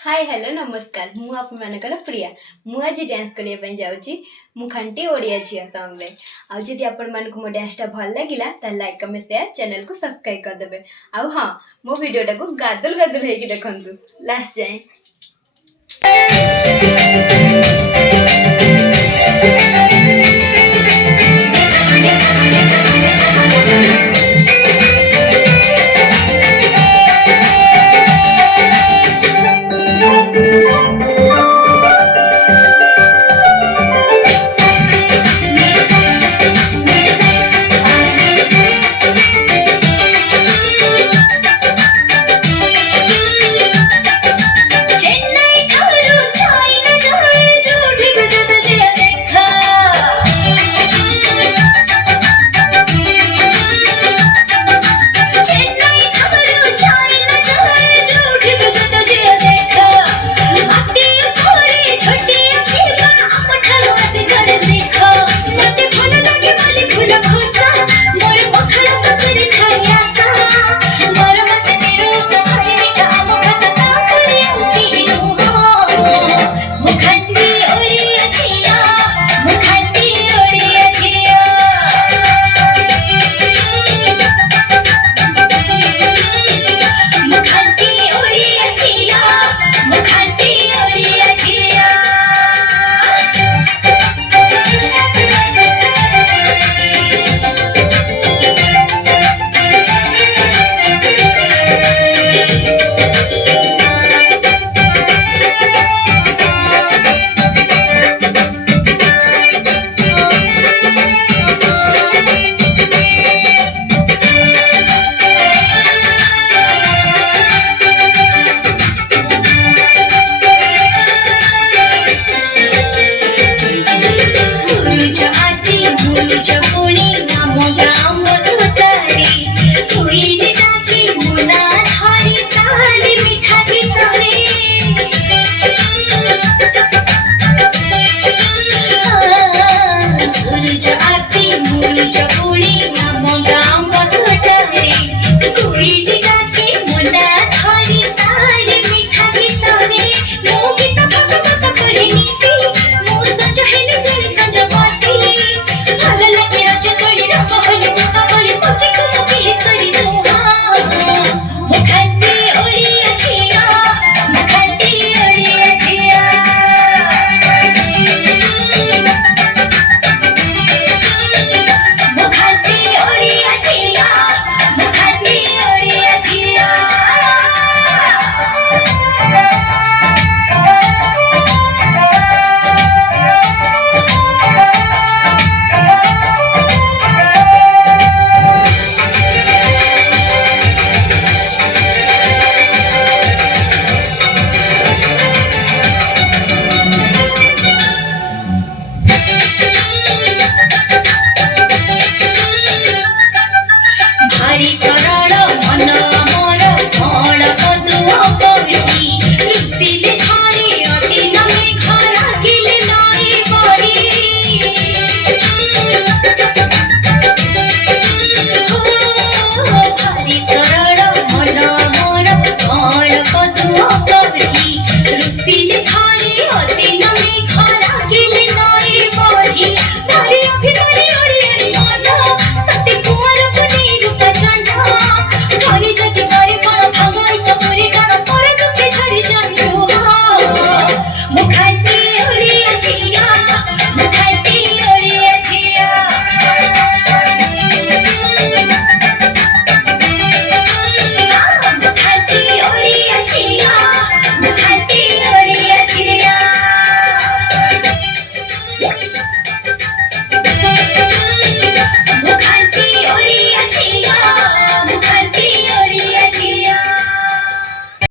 Hi hello नमस्कार मु आप मानकर प्रिया मु आज डांस करने ପାଇଁ ଯାଉଛି ମୁଁ ଖାଣ୍ଟି ଓଡ଼ିଆ ଝିଅ ସଙ୍ଗ ରେ ଆଉ ଯଦି ଆପଣ ମାନଙ୍କୁ ମୋ ଡ୍ୟାନ୍ସ ଟା ଭଲ ଲାଗିଲା ତାହେଲେ ଲାଇକ୍ କମେଣ୍ଟ ସେୟାର ଚ୍ୟାନେଲ କୁ ସବସ୍କ୍ରାइब କରିଦେବେ ଆଉ ହଁ ମୋ ଭିडियो ଟାକୁ ଗାଦଲ ଗାଦଲ ହେଇକି ଦେଖନ୍ତୁ ଲାଷ୍ଟ ଯାଏं।